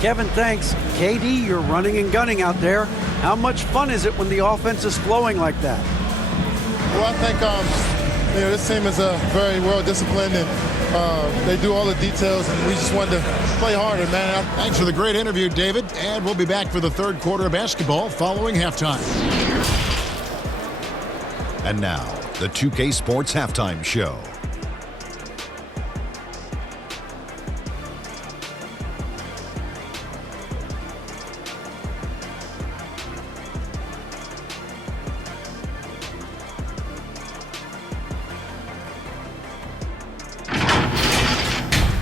Kevin, thanks. KD, you're running and gunning out there. How much fun is it when the offense is flowing like that? Well, I think this team is very well disciplined, and they do all the details, and we just wanted to play harder, man. Thanks for the great interview, David, and we'll be back for the third quarter of basketball following halftime. And now, the 2K Sports Halftime Show.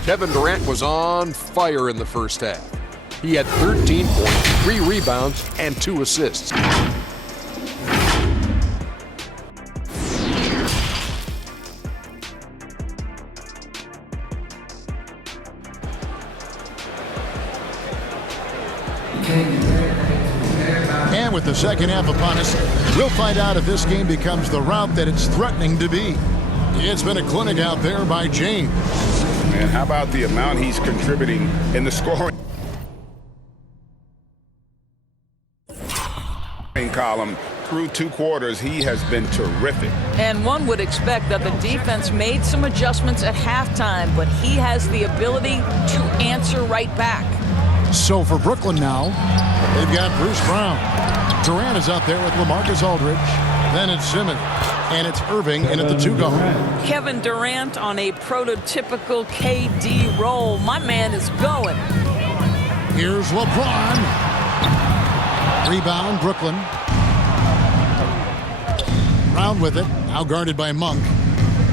Kevin Durant was on fire in the first half. He had 13 points, 3 rebounds, and 2 assists. And with the second half upon us, we'll find out if this game becomes the rout that it's threatening to be. It's been a clinic out there by James. And how about the amount he's contributing in the scoring column? Through 2 quarters, he has been terrific. And one would expect that the defense made some adjustments at halftime, but he has the ability to answer right back. So for Brooklyn now, they've got Bruce Brown. Durant is out there with LaMarcus Aldridge. Then it's Simmons. And it's Irving in at the 2 guard. Kevin Durant on a prototypical KD roll. My man is going. Here's LeBron. Rebound, Brooklyn. Brown with it. Now guarded by Monk.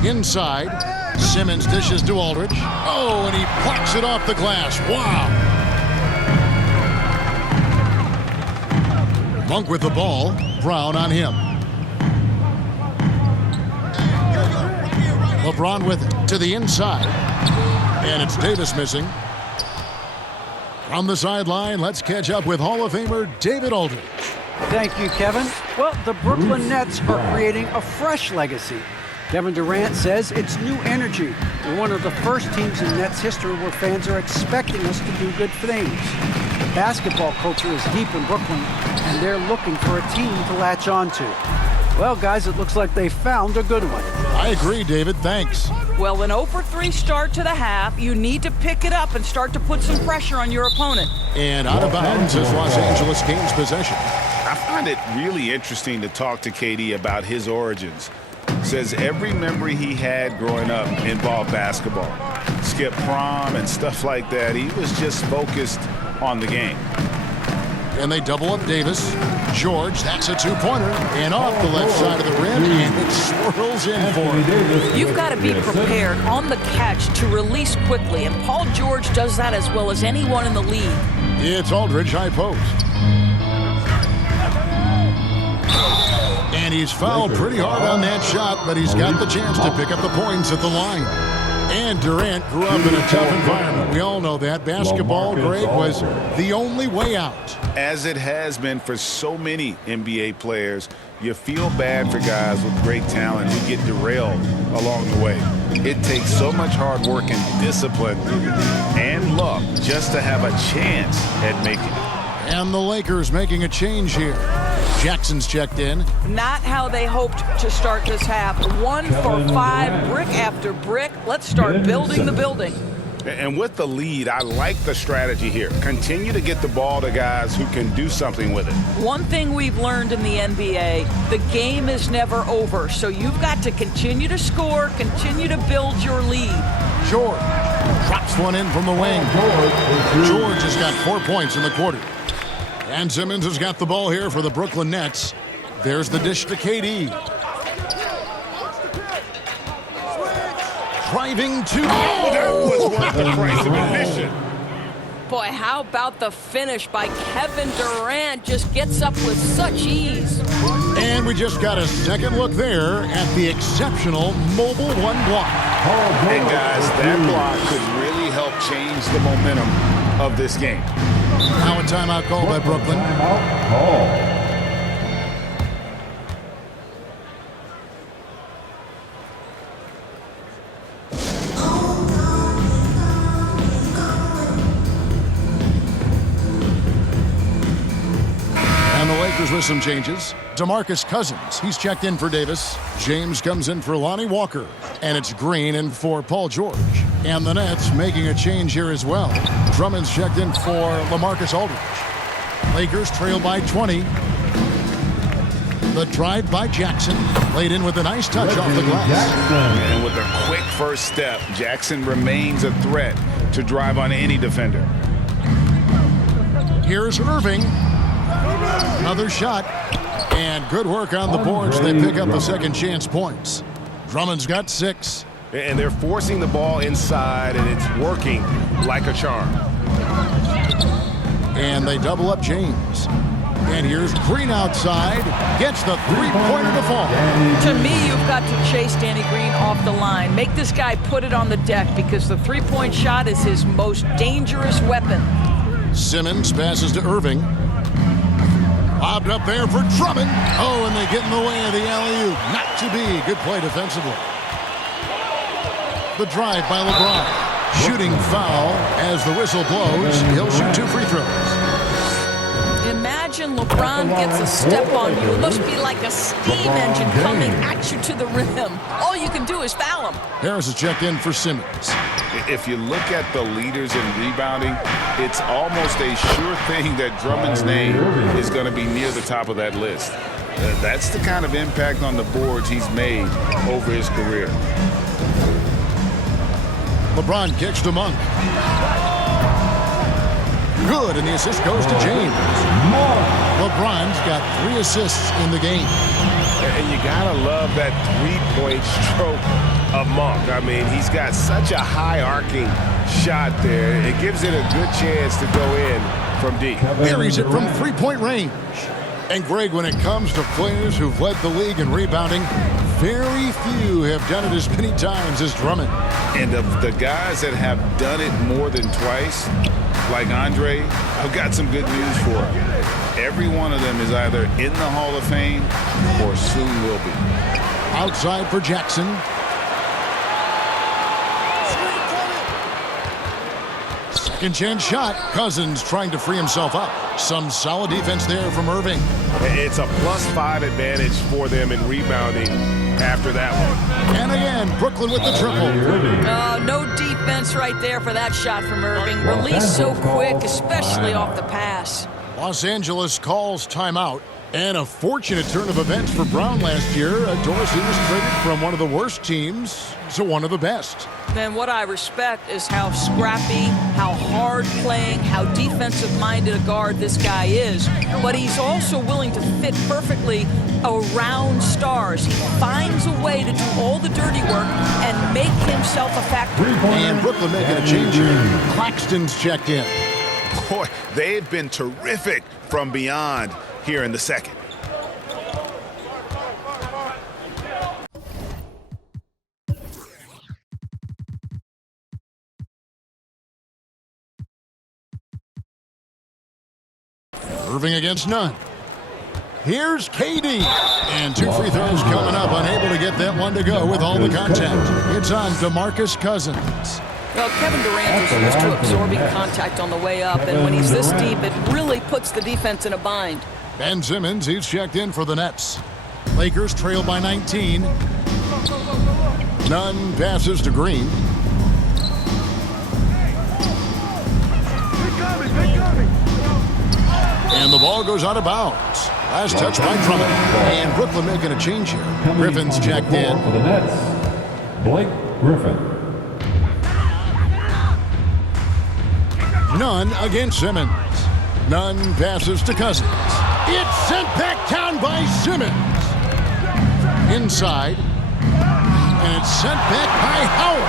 Inside. Simmons dishes to Aldridge. Oh, and he plucks it off the glass. Wow. Monk with the ball. Brown on him. LeBron with it to the inside. And it's Davis missing. From the sideline, let's catch up with Hall of Famer David Aldridge. Thank you, Kevin. Well, the Brooklyn Nets are creating a fresh legacy. Kevin Durant says it's new energy. We're one of the first teams in Nets history where fans are expecting us to do good things. The basketball culture is deep in Brooklyn, and they're looking for a team to latch on to. Well, guys, it looks like they found a good one. I agree, David. Thanks. Well, an 0-for-3 start to the half. You need to pick it up and start to put some pressure on your opponent. And out of bounds is Los Angeles gains possession. I find it really interesting to talk to KD about his origins. Says every memory he had growing up involved basketball. Skip prom and stuff like that. He was just focused on the game. And they double up Davis. George, that's a 2-pointer. And off the left side of the rim, and it swirls in for him. You've got to be prepared on the catch to release quickly, and Paul George does that as well as anyone in the league. It's Aldridge, high post. And he's fouled pretty hard on that shot, but he's got the chance to pick up the points at the line. And Durant grew up in a tough environment. We all know that. Basketball, Greg, was the only way out. As it has been for so many NBA players, you feel bad for guys with great talent who get derailed along the way. It takes so much hard work and discipline and luck just to have a chance at making it. And the Lakers making a change here. Jackson's checked in. Not how they hoped to start this half. 1 for 5, brick after brick. Let's start building the building. And with the lead, I like the strategy here. Continue to get the ball to guys who can do something with it. One thing we've learned in the NBA, the game is never over. So you've got to continue to score, continue to build your lead. George drops one in from the wing. George has got 4 points in the quarter. And Simmons has got the ball here for the Brooklyn Nets. There's the dish to KD. Driving to... Oh, that was worth the price of admission. Boy, how about the finish by Kevin Durant? Just gets up with such ease. And we just got a second look there at the exceptional Mobile One block. And guys, that block could really help change the momentum of this game. Now a timeout call by Brooklyn. Lakers with some changes. DeMarcus Cousins, he's checked in for Davis. James comes in for Lonnie Walker. And it's Green in for Paul George. And the Nets making a change here as well. Drummond's checked in for LaMarcus Aldridge. Lakers trail by 20. The drive by Jackson. Laid in with a nice touch off the glass. And with a quick first step, Jackson remains a threat to drive on any defender. Here's Irving. Another shot. And good work on the boards. They pick up the second chance points. Drummond's got 6. And they're forcing the ball inside, and it's working like a charm. And they double up James. And here's Green outside. Gets the three-pointer to fall. To me, you've got to chase Danny Green off the line. Make this guy put it on the deck because the three-point shot is his most dangerous weapon. Simmons passes to Irving. Lobbed up there for Drummond. Oh, and they get in the way of the alley-oop. Not to be. Good play defensively. The drive by LeBron. Shooting foul as the whistle blows. He'll shoot 2 free throws. Imagine LeBron gets a step on you. It must be like a steam engine coming at you to the rim. All you can do is foul him. Harris is checked in for Simmons. If you look at the leaders in rebounding, it's almost a sure thing that Drummond's name is going to be near the top of that list. That's the kind of impact on the boards he's made over his career. LeBron kicks to Monk. Good, and the assist goes to James. LeBron's got 3 assists in the game. And you gotta love that three-point stroke of Monk. I mean, he's got such a high arcing shot there. It gives it a good chance to go in from deep. Buries it from three-point range. And Greg, when it comes to players who've led the league in rebounding, very few have done it as many times as Drummond. And of the guys that have done it more than twice, like Andre, I've got some good news for him. Every one of them is either in the Hall of Fame or soon will be. Outside for Jackson. Second chance shot. Cousins trying to free himself up. Some solid defense there from Irving. It's a +5 advantage for them in rebounding after that one. And again, Brooklyn with the triple. No defense right there for that shot from Irving. Released so quick, especially off the pass. Los Angeles calls timeout. And a fortunate turn of events for Brown last year. Dorsey was traded from one of the worst teams to one of the best. And what I respect is how scrappy, how hard playing, how defensive-minded a guard this guy is. But he's also willing to fit perfectly around stars. He finds a way to do all the dirty work and make himself a factor. And Brooklyn making a change here. Claxton's checked in. Boy, they've been terrific from beyond here in the second. Irving against none. Here's KD. And 2 free throws coming up. Unable to get that one to go with all the contact. It's on DeMarcus Cousins. Well, Kevin Durant is used to absorbing contact on the way up, and when he's this deep, it really puts the defense in a bind. Ben Simmons, he's checked in for the Nets. Lakers trail by 19. Nunn passes to Green. And the ball goes out of bounds. Last touch by Drummond. And Brooklyn making a change here. Griffin's checked in. For the Nets, Blake Griffin. Nunn against Simmons. Nunn passes to Cousins. It's sent back down by Simmons. Inside. And it's sent back by Howard.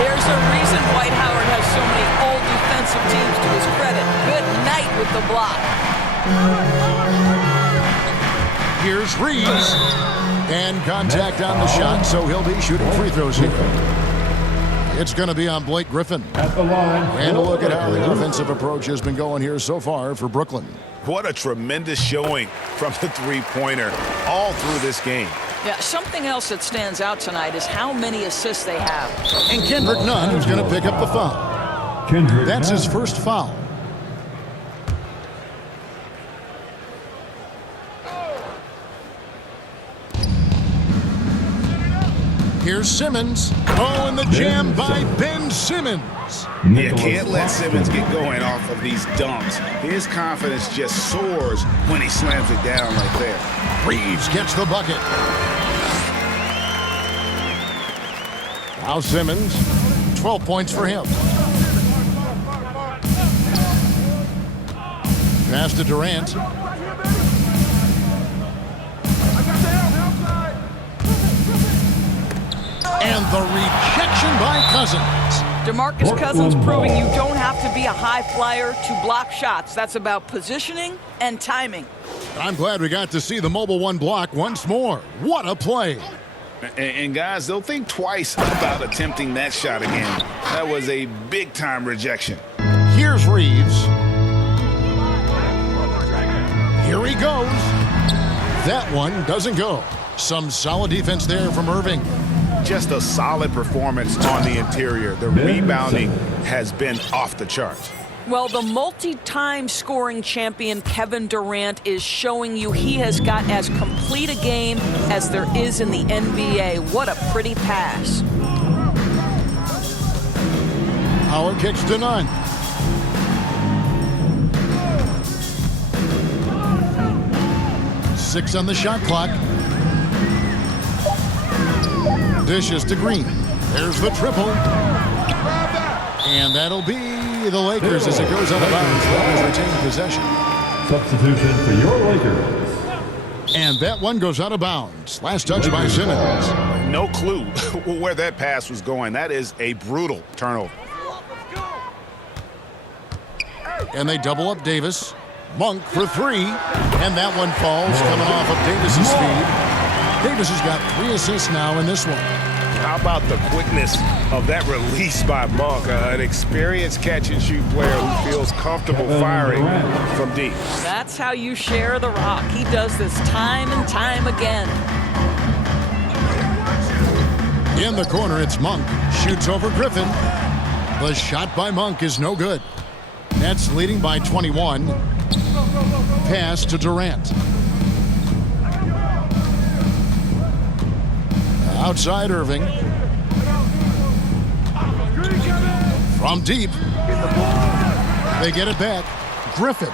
There's a reason Dwight Howard has so many all-defensive teams to his credit. Good night with the block. Here's Reeves. And contact on the shot, so he'll be shooting free throws here. It's going to be on Blake Griffin. At the line. And a look at how the offensive approach has been going here so far for Brooklyn. What a tremendous showing from the three-pointer all through this game. Yeah, something else that stands out tonight is how many assists they have. And Kendrick Nunn is going to pick up the foul. That's his first foul. Here's Simmons. Oh, and the jam by Ben Simmons. You can't let Simmons get going off of these dunks. His confidence just soars when he slams it down right there. Reeves gets the bucket. Now Simmons, 12 points for him. Pass to Durant. And the rejection by Cousins. DeMarcus Cousins proving you don't have to be a high flyer to block shots. That's about positioning and timing. I'm glad we got to see the Mobile One block once more. What a play. And guys, they'll think twice about attempting that shot again. That was a big-time rejection. Here's Reeves. Here he goes. That one doesn't go. Some solid defense there from Irving. Just a solid performance on the interior. The rebounding has been off the charts. Well, the multi-time scoring champion Kevin Durant is showing you he has got as complete a game as there is in the NBA. What a pretty pass. Howard kicks to none. Six on the shot clock. Dishes to Green. There's the triple. And that'll be the Lakers as it goes out of bounds. Lakers retain possession. Substitution for your Lakers. And that one goes out of bounds. Last touch by Simmons. No clue where that pass was going. That is a brutal turnover. And they double up Davis. Monk for three. And that one falls coming off of Davis's speed. Davis has got 3 assists now in this one. How about the quickness of that release by Monk? An experienced catch-and-shoot player who feels comfortable firing from deep. That's how you share the rock. He does this time and time again. In the corner, it's Monk. Shoots over Griffin. The shot by Monk is no good. Nets leading by 21. Pass to Durant. Outside Irving. From deep. They get it back. Griffin.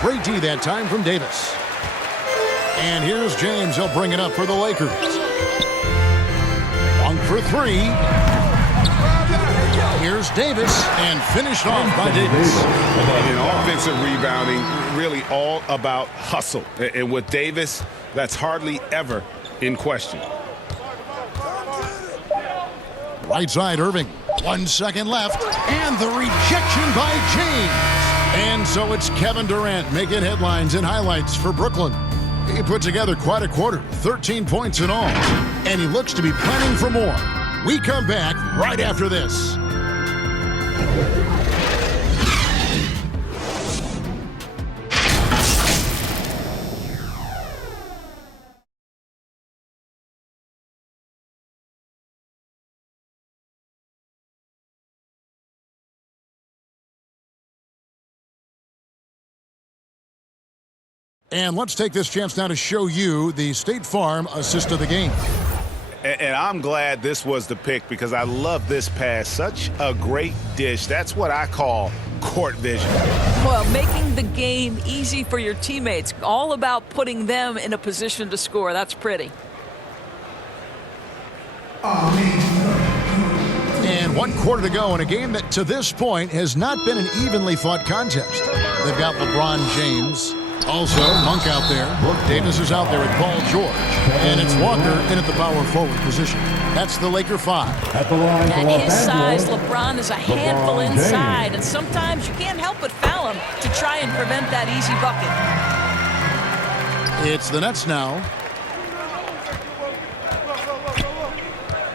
Great D that time from Davis. And here's James. He'll bring it up for the Lakers. One for three. Here's Davis, and finished off by Davis. In offensive rebounding, really all about hustle. And with Davis, that's hardly ever in question. Right side, Irving. 1 second left, and the rejection by James. And so it's Kevin Durant making headlines and highlights for Brooklyn. He put together quite a quarter, 13 points in all, and he looks to be planning for more. We come back right after this. And let's take this chance now to show you the State Farm assist of the game. And I'm glad this was the pick because I love this pass. Such a great dish. That's what I call court vision. Well, making the game easy for your teammates. All about putting them in a position to score. That's pretty. And 1 quarter to go in a game that to this point has not been an evenly fought contest. They've got LeBron James. Also, Monk out there. Davis is out there with Paul George. And it's Walker in at the power forward position. That's the Laker 5. At the line for Los At his size, Angeles, LeBron is a handful LeBron inside. James. And sometimes you can't help but foul him to try and prevent that easy bucket. It's the Nets now.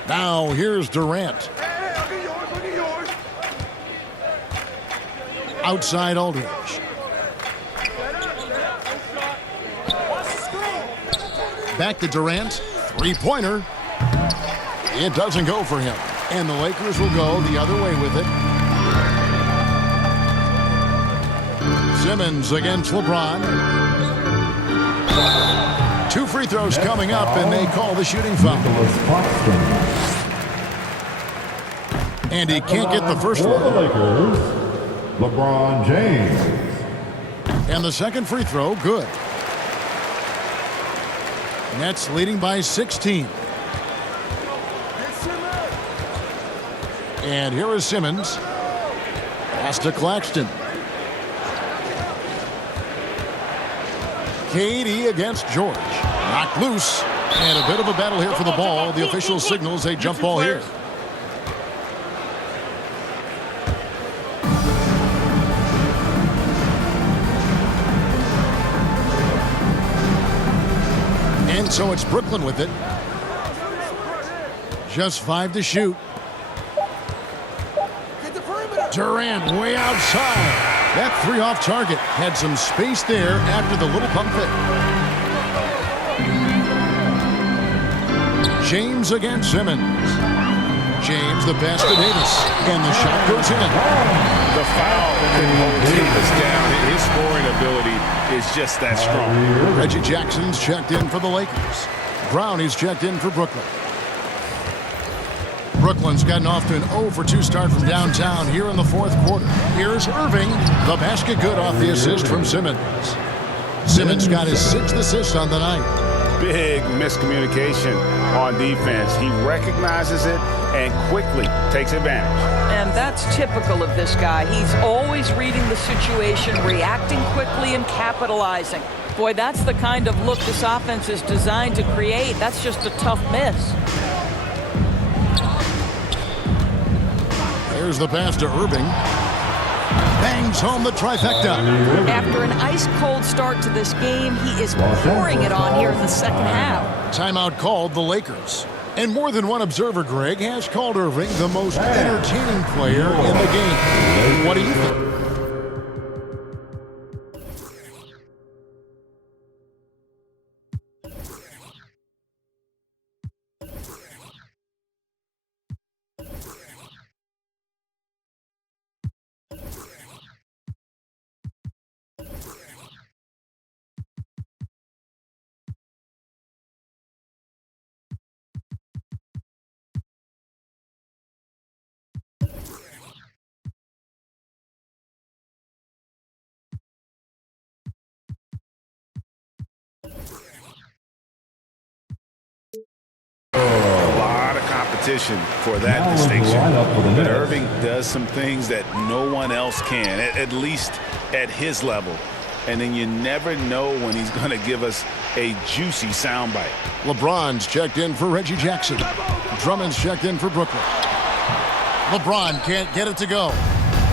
Now here's Durant. Outside Aldridge. Back to Durant. Three-pointer. It doesn't go for him. And the Lakers will go the other way with it. Simmons against LeBron. 2 free throws coming up, and they call the shooting foul. Nicholas Claxton. And he can't get the first For the one. Lakers, LeBron James. And the second free throw, good. Nets leading by 16. And here is Simmons. Pass to Claxton. KD against George. Knocked loose. And a bit of a battle here for the ball. The official signals a jump ball here. And so it's Brooklyn with it. Just 5 to shoot. Durant way outside. That 3 off target. Had some space there after the little pump fake. James against Simmons. James the pass to Davis. And the shot goes in. The foul can hold Davis down. His scoring ability is just that strong. Reggie Jackson's checked in for the Lakers. Brownie's checked in for Brooklyn. Brooklyn's gotten off to an 0-for-2 start from downtown here in the 4th quarter. Here's Irving. The basket good off the assist from Simmons. Simmons got his 6th assist on the night. Big miscommunication on defense. He recognizes it and quickly takes advantage. And that's typical of this guy. He's always reading the situation, reacting quickly, and capitalizing. Boy, that's the kind of look this offense is designed to create. That's just a tough miss. There's the pass to Irving. Bangs home the trifecta. After an ice-cold start to this game, he is pouring it on here in the second half. Timeout called the Lakers. And more than one observer, Greg, has called Irving the most entertaining player in the game. What do you think? A lot of competition for that distinction. But Irving does some things that no one else can, at least at his level. And then you never know when he's going to give us a juicy soundbite. LeBron's checked in for Reggie Jackson. Drummond's checked in for Brooklyn. LeBron can't get it to go.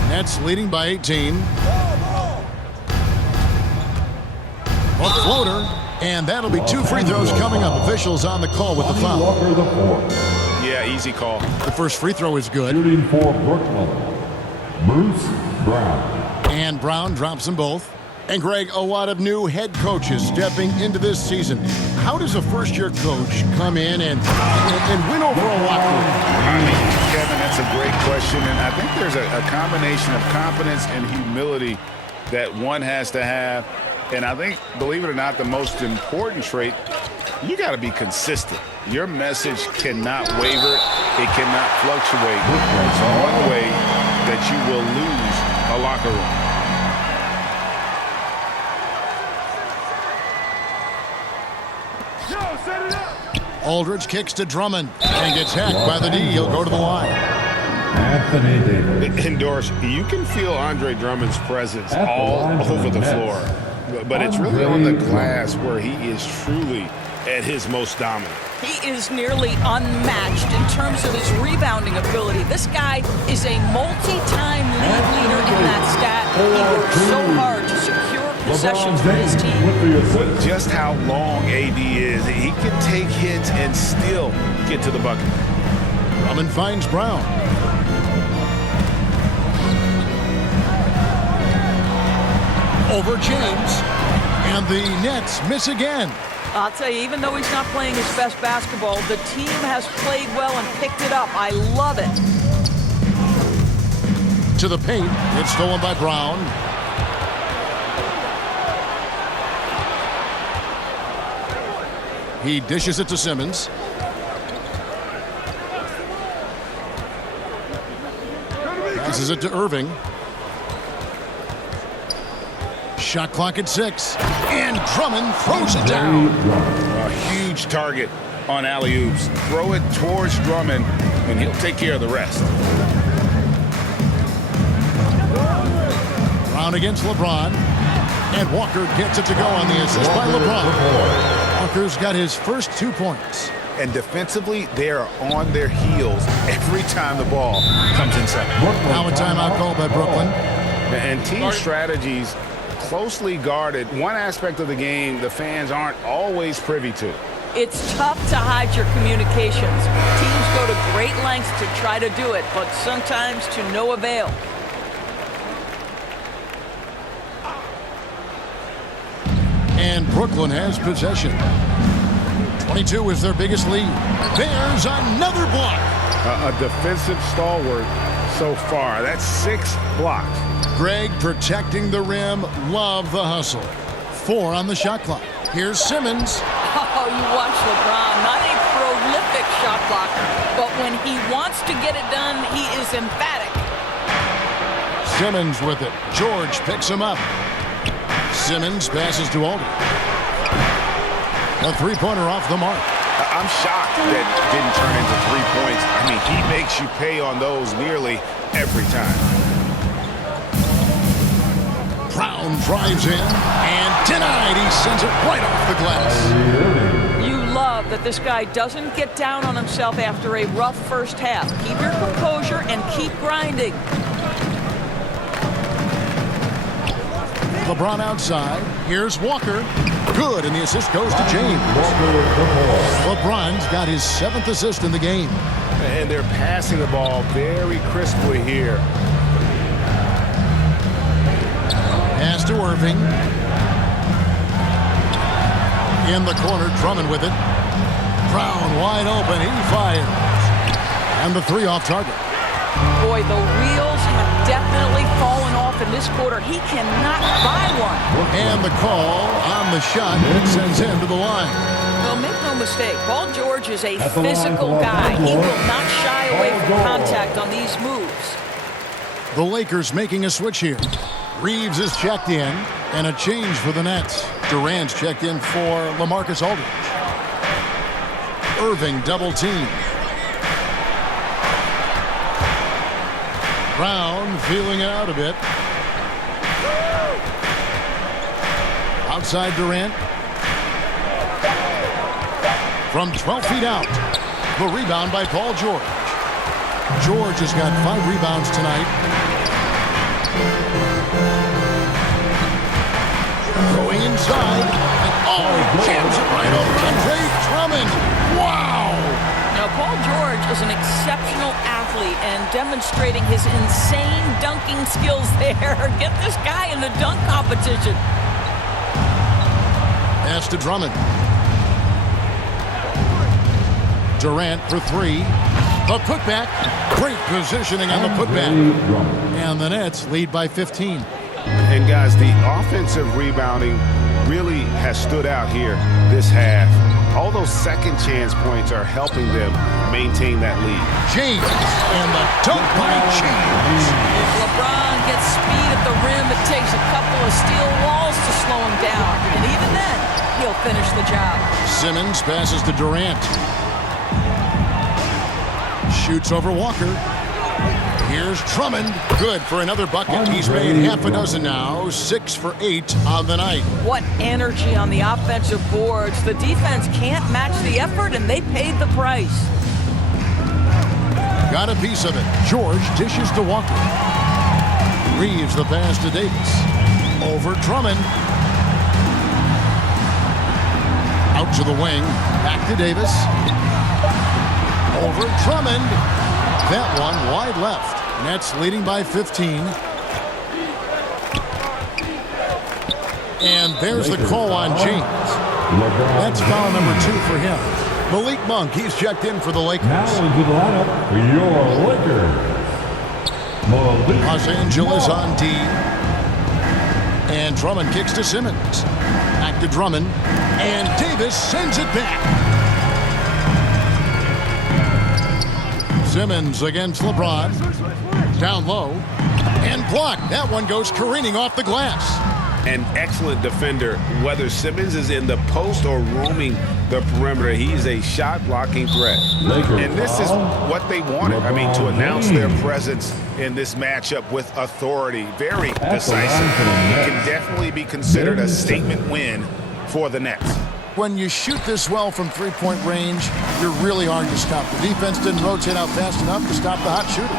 Nets leading by 18. A floater. And that'll be 2 free throws coming up. Officials on the call with the foul. Walker the 4th. Yeah, easy call. The first free throw is good. Shooting for Brooklyn, Bruce Brown. And Brown drops them both. And Greg, a lot of new head coaches stepping into this season. How does a first-year coach come in and win over a locker room? I mean, Kevin, that's a great question. And I think there's a combination of confidence and humility that one has to have. And I think, believe it or not, the most important trait, you got to be consistent. Your message cannot waver. It cannot fluctuate. It's one way that you will lose a locker room. Aldridge kicks to Drummond and gets hacked by the D. He'll go to the line. Anthony Davis. Endorse, you can feel Andre Drummond's presence all over the floor. But it's really on the glass where he is truly at his most dominant. He is nearly unmatched in terms of his rebounding ability. This guy is a multi-time league leader in that stat. He works so hard to secure possessions for his team. But just how long AD is, he can take hits and still get to the bucket. Drummond finds Brown. Over James. And the Nets miss again. I'll tell you, even though he's not playing his best basketball, the team has played well and picked it up. I love it. To the paint. It's stolen by Brown. He dishes it to Simmons. Passes it to Irving. Shot clock at 6. And Drummond throws it down. A huge target on alley-oops. Throw it towards Drummond, and he'll take care of the rest. Brown against LeBron. And Walker gets it to go on the assist by LeBron. Walker's got his first 2 points. And defensively, they are on their heels every time the ball comes inside. Now a timeout called by Brooklyn. And team strategies closely guarded. One aspect of the game the fans aren't always privy to. It's tough to hide your communications. Teams go to great lengths to try to do it, but sometimes to no avail. And Brooklyn has possession. 22 is their biggest lead. There's another block. A defensive stalwart so far. That's 6 blocks. Greg protecting the rim. Love the hustle. 4 on the shot clock. Here's Simmons. Oh, you watch LeBron. Not a prolific shot blocker, but when he wants to get it done, he is emphatic. Simmons with it. George picks him up. Simmons passes to Aldridge. A three-pointer off the mark. I'm shocked that didn't turn into 3 points. I mean, he makes you pay on those nearly every time. Brown drives in and denied. He sends it right off the glass. You love that this guy doesn't get down on himself after a rough first half. Keep your composure and keep grinding. LeBron outside. Here's Walker. Good, and the assist goes to James. LeBron's got his 7th assist in the game. And they're passing the ball very crisply here. Pass to Irving. In the corner, Drummond with it. Brown wide open. He fires. And the 3 off target. Boy, the wheels have definitely fallen off in this quarter. He cannot buy one. And the call on the shot that sends him to the line. Well, make no mistake, Paul George is a physical guy. He will not shy away from contact on these moves. The Lakers making a switch here. Reeves is checked in, and a change for the Nets. Durant's checked in for LaMarcus Aldridge. Irving double team. Brown feeling it out a bit. Outside Durant. From 12 feet out. The rebound by Paul George. George has got 5 rebounds tonight. Going inside. And jams it right over Andre Drummond. Wow! Now, Paul George is an exceptional athlete and demonstrating his insane dunking skills there. Get this guy in the dunk competition. Pass to Drummond. Durant for 3. The putback. Great positioning on the putback. And the Nets lead by 15. And guys, the offensive rebounding really has stood out here this half. All those second chance points are helping them maintain that lead. James and the dunk by James. If LeBron gets speed at the rim, it takes a couple of steel walls to slow him down. And even then, he'll finish the job. Simmons passes to Durant. Shoots over Walker. Here's Drummond. Good for another bucket. He's made half a dozen now. 6 for 8 on the night. What energy on the offensive boards. The defense can't match the effort, and they paid the price. Got a piece of it. George dishes to Walker. Reeves the pass to Davis. Over Drummond. Out to the wing. Back to Davis. Over Drummond. That one wide left. Nets leading by 15. And there's the call on James. That's foul number 2 for him. Malik Monk, he's checked in for the Lakers. Now into the lineup for your Lakers. Malik Los Angeles on D. And Drummond kicks to Simmons. Back to Drummond. And Davis sends it back. Simmons against LeBron. Down low. And blocked. That one goes careening off the glass. An excellent defender, whether Simmons is in the post or roaming the perimeter. He's a shot-blocking threat. And this is what they wanted. I mean, to announce their presence in this matchup with authority. Very decisive. It can definitely be considered a statement win for the Nets. When you shoot this well from three-point range, you're really hard to stop. The defense didn't rotate out fast enough to stop the hot shooters.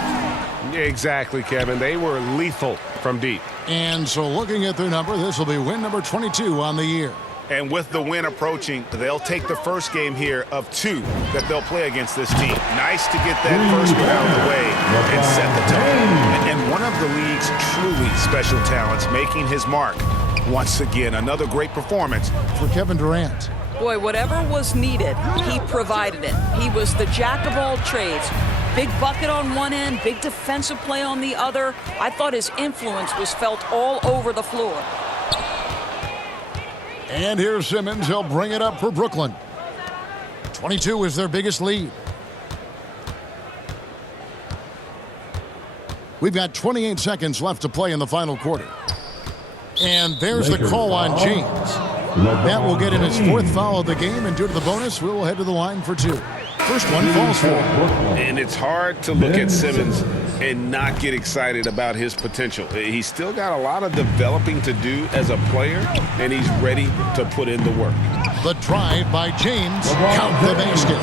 Exactly, Kevin. They were lethal from deep. And so looking at their number, this will be win number 22 on the year. And with the win approaching, they'll take the first game here of 2 that they'll play against this team. Nice to get that first one out of the way and set the tone. And one of the league's truly special talents making his mark. Once again, another great performance for Kevin Durant. Boy, whatever was needed, he provided it. He was the jack of all trades. Big bucket on one end, big defensive play on the other. I thought his influence was felt all over the floor. And here's Simmons. He'll bring it up for Brooklyn. 22 is their biggest lead. We've got 28 seconds left to play in the final quarter. And there's the call on James. That will get him his 4th foul of the game, and due to the bonus, we will head to the line for 2. First one falls for. And it's hard to look at Simmons and not get excited about his potential. He's still got a lot of developing to do as a player, and he's ready to put in the work. The drive by James. Count the basket.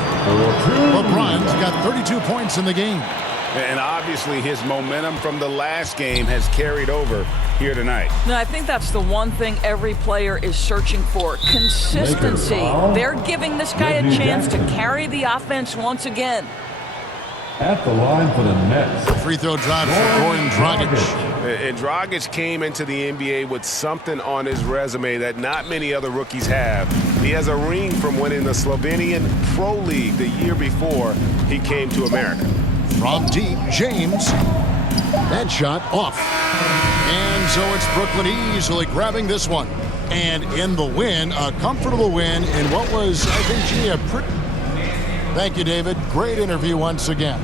LeBron's got 32 points in the game. And obviously his momentum from the last game has carried over here tonight. No, I think that's the one thing every player is searching for. Consistency. They're giving this guy a chance to carry the offense once again. At the line for the Nets. Free throw drive for Goran Dragic. And Dragic came into the NBA with something on his resume that not many other rookies have. He has a ring from winning the Slovenian Pro League the year before he came to America. From deep, James. That shot off. And so it's Brooklyn easily grabbing this one. And in the win, a comfortable win in what was, I think, G, a pretty... Thank you, David. Great interview once again.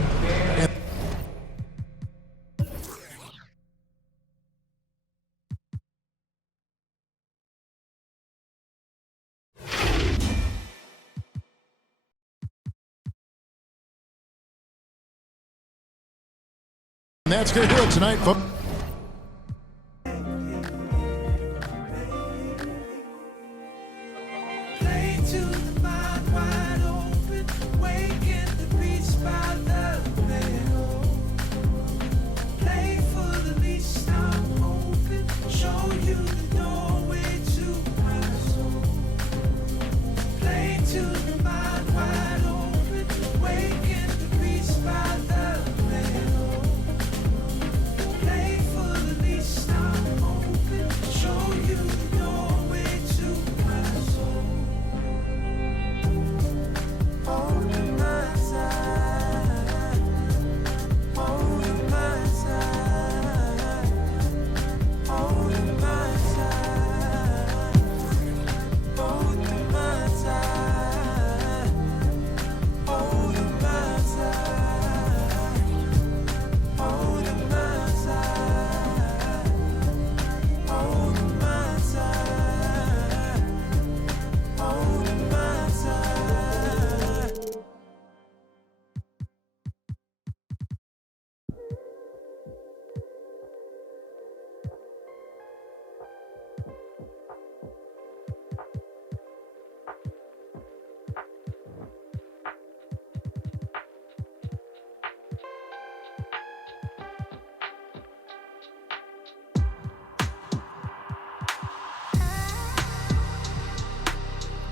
And that's going to do it tonight, folks.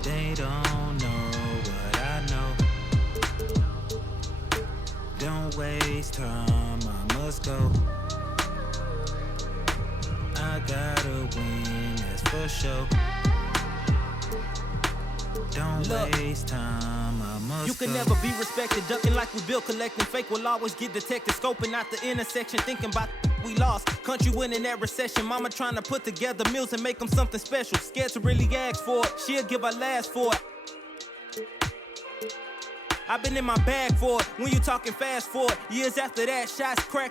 They don't know what I know. Don't waste time, I must go. I gotta win, that's for sure. Don't waste time, I must You can go. never be respected, ducking like we built, collecting fake will always get detected, scoping out the intersection, thinking about we lost. Country winning that recession. Mama trying to put together meals and make them something special. Scared to really ask for it. She'll give her last for it. I've been in my bag for it. When you talking fast forward, years after that, shots crack.